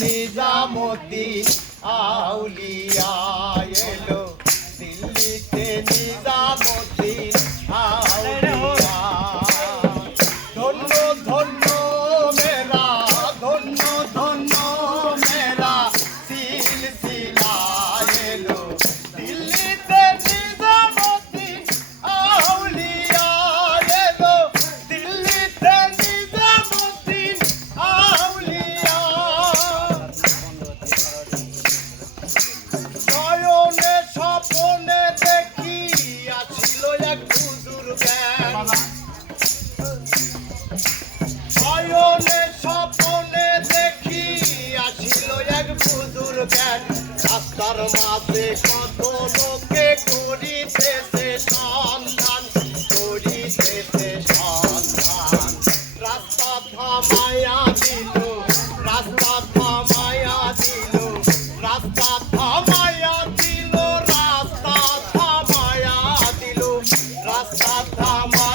নিজামুদ্দিন আউলিয়া এলো, দিল্লিতে নিজামুদ্দিন আউলিয়া। ধন্য ধন্য মেরা, ধন্য ধন্য মেরা সিলসিলা এলো, দিল্লিতে নিজামুদ্দিন আউলিয়া এলো, দিল্লিতে নিজামুদ্দিন আউলিয়া। নয়নে স্বপনে দেখিয়াছিল এক হুজুর জ্ঞান, নয়নে স্বপনে দেখিয়াছিল এক হুজুর জ্ঞান। রাস্তার মাঝে কত লোকে করিতেছে সন্ধান, করিতেছে সন্ধান। রাস্তা থামাইয়া দিল, রাস্তা থামাইয়া দিল, রাস্তা থামাইয়া দিল, রাস্তা থামাইয়া দিল, রাস্তা থামাইয়া